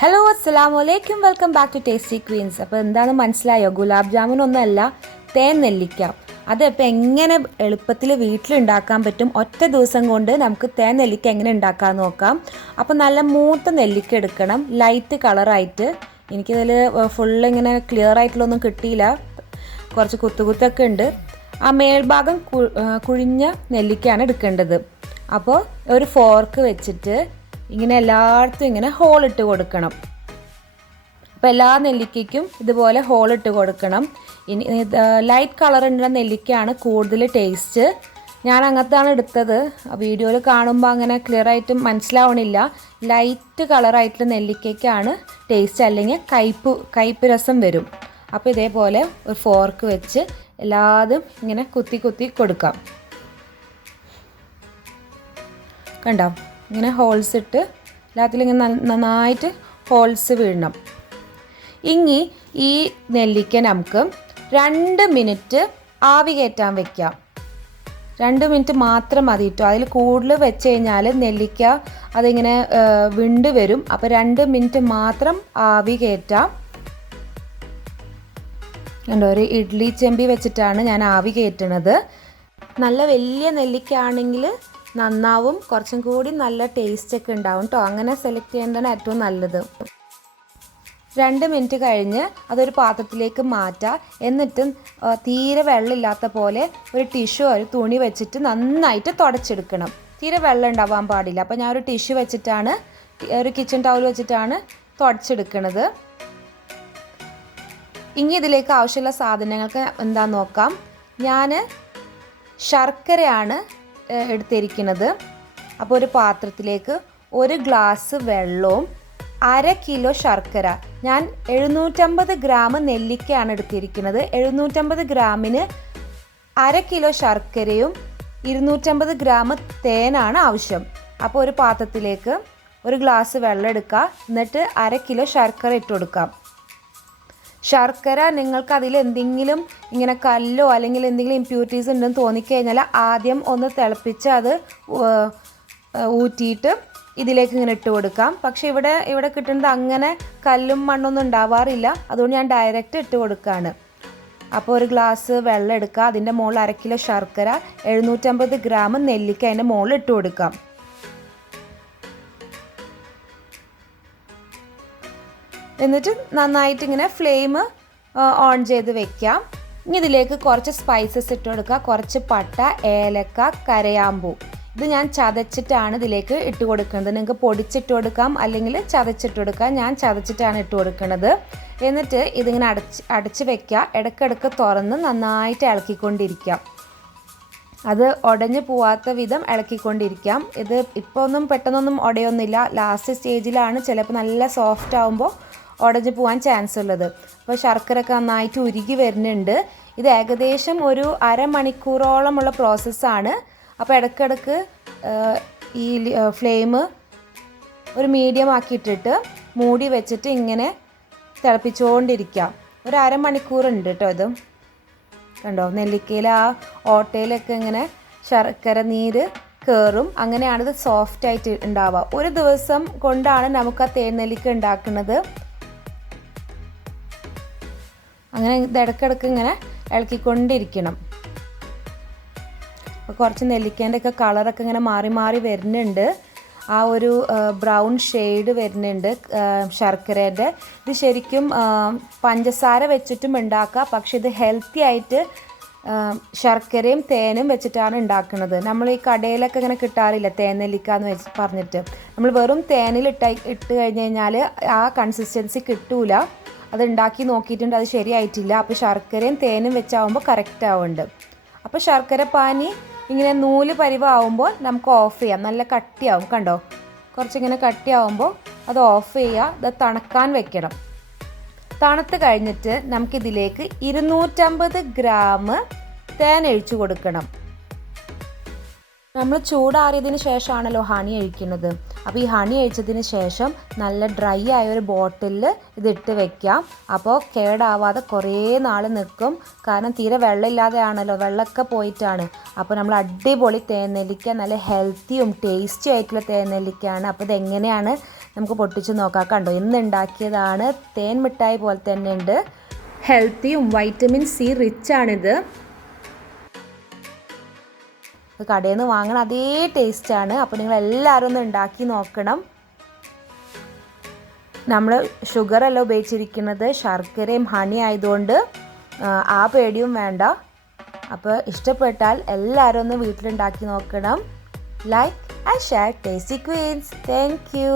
Hello അസ്സലാമലൈക്കും, welcome back to Tasty Queens. അപ്പോൾ എന്താണെന്ന് മനസ്സിലായോ? ഗുലാബ് ജാമുൻ ഒന്നല്ല, തേൻ നെല്ലിക്ക. അത് ഇപ്പോൾ എങ്ങനെ എളുപ്പത്തിൽ വീട്ടിലുണ്ടാക്കാൻ പറ്റും, ഒറ്റ ദിവസം കൊണ്ട് നമുക്ക് തേൻ നെല്ലിക്ക എങ്ങനെ ഉണ്ടാക്കാമെന്ന് നോക്കാം. അപ്പോൾ നല്ല മൂത്ത നെല്ലിക്ക എടുക്കണം, ലൈറ്റ് കളറായിട്ട്. എനിക്കിതിൽ ഫുള്ള് ഇങ്ങനെ ക്ലിയർ ആയിട്ടുള്ളൊന്നും കിട്ടിയില്ല, കുറച്ച് കുത്തൊക്കെ ഉണ്ട്. ആ മേൽഭാഗം കുഴിഞ്ഞ നെല്ലിക്കയാണ് എടുക്കേണ്ടത്. അപ്പോൾ ഒരു ഫോർക്ക് വെച്ചിട്ട് ഇങ്ങനെ എല്ലായിടത്തും ഇങ്ങനെ ഹോളിട്ട് കൊടുക്കണം. അപ്പോൾ എല്ലാ നെല്ലിക്കയ്ക്കും ഇതുപോലെ ഹോളിട്ട് കൊടുക്കണം. ഇനി ലൈറ്റ് കളറുള്ള നെല്ലിക്കയാണ് കൂടുതൽ ടേസ്റ്റ്. ഞാൻ അങ്ങനത്താണ് എടുത്തത്. വീഡിയോയിൽ കാണുമ്പോൾ അങ്ങനെ ക്ലിയർ ആയിട്ട് മനസ്സിലാവണില്ല. ലൈറ്റ് കളറായിട്ടുള്ള നെല്ലിക്കയ്ക്കാണ് ടേസ്റ്റ്, അല്ലെങ്കിൽ കയ്പ്പ് രസം വരും. അപ്പോൾ ഇതേപോലെ ഒരു ഫോർക്ക് വെച്ച് എല്ലാതും ഇങ്ങനെ കുത്തി കൊടുക്കാം. കണ്ടോ? ഇങ്ങനെ ഹോൾസ് ഇട്ട് എല്ലാത്തിലും ഇങ്ങനെ നന്നായിട്ട് ഹോൾസ് വീഴണം. ഇനി ഈ നെല്ലിക്ക നമുക്ക് 2 മിനിറ്റ് ആവി കയറ്റാൻ വെക്കാം. 2 മിനിറ്റ് മാത്രം മതി കേട്ടോ. അതിൽ കൂടുതൽ വെച്ച് കഴിഞ്ഞാൽ നെല്ലിക്ക അതിങ്ങനെ വിണ്ട് വരും. അപ്പോൾ 2 മിനിറ്റ് മാത്രം ആവി കയറ്റാം. കണ്ടോ? ഒരു ഇഡ്ഡലി ചെമ്പി വെച്ചിട്ടാണ് ഞാൻ ആവി കയറ്റണത്. നല്ല വലിയ നെല്ലിക്ക ആണെങ്കിൽ നന്നാവും, കുറച്ചും കൂടി നല്ല ടേസ്റ്റൊക്കെ ഉണ്ടാവും കേട്ടോ. അങ്ങനെ സെലക്ട് ചെയ്യേണ്ടതാണ് ഏറ്റവും നല്ലത്. 2 മിനിറ്റ് കഴിഞ്ഞ് അതൊരു പാത്രത്തിലേക്ക് മാറ്റാം. എന്നിട്ട് തീരെ വെള്ളമില്ലാത്ത പോലെ ഒരു ടിഷ്യൂ ഒരു തുണി വെച്ചിട്ട് നന്നായിട്ട് തുടച്ചെടുക്കണം. തീരെ വെള്ളം ഉണ്ടാവാൻ പാടില്ല. അപ്പോൾ ഞാൻ ഒരു ടിഷ്യൂ വെച്ചിട്ടാണ്, ഒരു കിച്ചൺ ടവൽ വെച്ചിട്ടാണ് തുടച്ചെടുക്കുന്നത്. ഇനി ഇതിലേക്ക് ആവശ്യമുള്ള സാധനങ്ങൾക്ക് എന്താണെന്ന് നോക്കാം. ഞാൻ ശർക്കരയാണ് എടുത്തിരിക്കുന്നത്. അപ്പോൾ ഒരു പാത്രത്തിലേക്ക് 1 ഗ്ലാസ് വെള്ളവും 1/2 കിലോ ശർക്കര. ഞാൻ 750 ഗ്രാം നെല്ലിക്കയാണ് എടുത്തിരിക്കുന്നത്. 750 ഗ്രാമിന് 1/2 കിലോ ശർക്കരയും 250 ഗ്രാം തേനാണ് ആവശ്യം. അപ്പോൾ ഒരു പാത്രത്തിലേക്ക് 1 ഗ്ലാസ് വെള്ളം എടുക്കുക, എന്നിട്ട് 1/2 കിലോ ശർക്കര ഇട്ട് കൊടുക്കാം. ശർക്കര നിങ്ങൾക്ക് അതിൽ എന്തെങ്കിലും ഇങ്ങനെ കല്ലോ അല്ലെങ്കിൽ എന്തെങ്കിലും ഇമ്പ്യൂരിറ്റീസ് ഉണ്ടെന്ന് തോന്നിക്കഴിഞ്ഞാൽ ആദ്യം ഒന്ന് തിളപ്പിച്ച് അത് ഊറ്റിയിട്ട് ഇതിലേക്ക് ഇങ്ങനെ ഇട്ട് കൊടുക്കാം. പക്ഷേ ഇവിടെ കിട്ടുന്നത് അങ്ങനെ കല്ലും മണ്ണൊന്നും ഉണ്ടാവാറില്ല. അതുകൊണ്ട് ഞാൻ ഡയറക്റ്റ് ഇട്ട് കൊടുക്കുകയാണ്. അപ്പോൾ 1 ഗ്ലാസ് വെള്ളം എടുക്കുക, അതിൻ്റെ മുകളിൽ 1/2 കിലോ ശർക്കര, 750 ഗ്രാം നെല്ലിക്ക അതിൻ്റെ മുകളിൽ ഇട്ട് കൊടുക്കാം. എന്നിട്ട് നന്നായിട്ട് ഇങ്ങനെ ഫ്ലെയിം ഓൺ ചെയ്ത് വെക്കാം. ഇനി ഇതിലേക്ക് കുറച്ച് സ്പൈസസ് ഇട്ട് കൊടുക്കുക. കുറച്ച് പട്ട, ഏലക്ക, കരയാമ്പൂ. ഇത് ഞാൻ ചതച്ചിട്ടാണ് ഇതിലേക്ക് ഇട്ട് കൊടുക്കുന്നത്. നിങ്ങൾക്ക് പൊടിച്ചിട്ട് കൊടുക്കാം, അല്ലെങ്കിൽ ചതച്ചിട്ട് കൊടുക്കാം. ഞാൻ ചതച്ചിട്ടാണ് ഇട്ട് കൊടുക്കുന്നത്. എന്നിട്ട് ഇതിങ്ങനെ അടച്ച് വെക്കുക. ഇടയ്ക്കിടയ്ക്ക് തുറന്ന് നന്നായിട്ട് ഇളക്കിക്കൊണ്ടിരിക്കാം. അത് ഉടഞ്ഞു പോവാത്ത വിധം ഇളക്കിക്കൊണ്ടിരിക്കാം. ഇത് ഇപ്പോൾ ഒന്നും പെട്ടെന്നൊന്നും ഉടയൊന്നുമില്ല. ലാസ്റ്റ് സ്റ്റേജിലാണ് ചിലപ്പോൾ നല്ല സോഫ്റ്റ് ആകുമ്പോൾ ഉടഞ്ഞു പോകാൻ ചാൻസ് ഉള്ളത്. അപ്പോൾ ശർക്കരയൊക്കെ നന്നായിട്ട് ഉരുകി വരുന്നുണ്ട്. ഇത് ഏകദേശം ഒരു അരമണിക്കൂറോളമുള്ള പ്രോസസ്സാണ്. അപ്പോൾ ഇടയ്ക്കിടയ്ക്ക് ഈ ഫ്ലെയിം ഒരു മീഡിയം ആക്കിയിട്ടിട്ട് മൂടി വെച്ചിട്ട് ഇങ്ങനെ തിളപ്പിച്ചുകൊണ്ടിരിക്കാം. ഒരു അരമണിക്കൂറുണ്ട് കേട്ടോ. ഇത് കണ്ടോ? നെല്ലിക്കയിൽ ആ ഓട്ടയിലൊക്കെ ഇങ്ങനെ ശർക്കര നീര് കയറും. അങ്ങനെയാണിത് സോഫ്റ്റായിട്ട് ഉണ്ടാവുക. ഒരു ദിവസം കൊണ്ടാണ് നമുക്ക് ആ തേൻ നെല്ലിക്ക ഉണ്ടാക്കുന്നത്. അങ്ങനെ ഇത് ഇടയ്ക്കിടയ്ക്ക് ഇങ്ങനെ ഇളക്കിക്കൊണ്ടിരിക്കണം. അപ്പോൾ കുറച്ച് നെല്ലിക്കേൻ്റെ ഒക്കെ കളറൊക്കെ ഇങ്ങനെ മാറി വരുന്നുണ്ട്. ആ ഒരു ബ്രൗൺ ഷെയ്ഡ് വരുന്നുണ്ട് ശർക്കരേൻ്റെ. ഇത് ശരിക്കും പഞ്ചസാര വെച്ചിട്ടും ഉണ്ടാക്കുക, പക്ഷെ ഇത് ഹെൽത്തി ആയിട്ട് ശർക്കരയും തേനും വെച്ചിട്ടാണ് ഉണ്ടാക്കുന്നത്. നമ്മൾ ഈ കടയിലൊക്കെ ഇങ്ങനെ കിട്ടാറില്ല തേൻ നെല്ലിക്ക എന്ന് പറഞ്ഞിട്ട്. നമ്മൾ വെറും തേനിൽ ഇട്ട് കഴിഞ്ഞ് കഴിഞ്ഞാൽ ആ കൺസിസ്റ്റൻസി കിട്ടൂല. അത് ഉണ്ടാക്കി നോക്കിയിട്ടുണ്ട്, അത് ശരിയായിട്ടില്ല. അപ്പോൾ ശർക്കരയും തേനും വെച്ചാവുമ്പോൾ കറക്റ്റ് ആവുന്നുണ്ട്. അപ്പോൾ ശർക്കര പാനി ഇങ്ങനെ നൂല് പരിവാകുമ്പോൾ നമുക്ക് ഓഫ് ചെയ്യാം. നല്ല കട്ടിയാവും, കണ്ടോ? കുറച്ചിങ്ങനെ കട്ടിയാവുമ്പോൾ അത് ഓഫ് ചെയ്യുക. അത് തണുക്കാൻ വെക്കണം. തണുത്ത് കഴിഞ്ഞിട്ട് നമുക്കിതിലേക്ക് 250 ഗ്രാം തേൻ ഒഴിച്ചു കൊടുക്കണം. നമ്മൾ ചൂടാറിയതിന് ശേഷമാണല്ലോ ഹണി ഒഴിക്കുന്നത്. അപ്പോൾ ഈ ഹണി ഒഴിച്ചതിന് ശേഷം നല്ല ഡ്രൈ ആയ ഒരു ബോട്ടിലിൽ ഇതിട്ട് വെക്കാം. അപ്പോൾ കേടാവാതെ കുറേ നാൾ നിൽക്കും. കാരണം തീരെ വെള്ളമില്ലാതെയാണല്ലോ, വെള്ളമൊക്കെ പോയിട്ടാണ്. അപ്പോൾ നമ്മൾ അടിപൊളി തേനെല്ലിക്ക, നല്ല ഹെൽത്തിയും ടേസ്റ്റി ആയിട്ടുള്ള തേനെല്ലിക്കയാണ്. അപ്പോൾ ഇതെങ്ങനെയാണ് നമുക്ക് പൊട്ടിച്ച് നോക്കാം. കണ്ടോ, ഇന്ന് ഉണ്ടാക്കിയതാണ്. തേൻ മിഠായി പോലെ തന്നെ ഉണ്ട്. ഹെൽത്തിയും വൈറ്റമിൻ സി റിച്ച് ആണിത്. കടയിൽ നിന്ന് വാങ്ങണ അതേ ടേസ്റ്റാണ്. അപ്പോൾ നിങ്ങൾ എല്ലാവരും ഒന്ന് ഉണ്ടാക്കി നോക്കണം. നമ്മൾ ഷുഗറല്ല ഉപയോഗിച്ചിരിക്കുന്നത്, ശർക്കരയും ഹണി ആയതുകൊണ്ട് ആ പേടിയും വേണ്ട. അപ്പോൾ ഇഷ്ടപ്പെട്ടാൽ എല്ലാവരും ഒന്ന് വീട്ടിലുണ്ടാക്കി നോക്കണം. Like and share Tasty Queens. Thank U.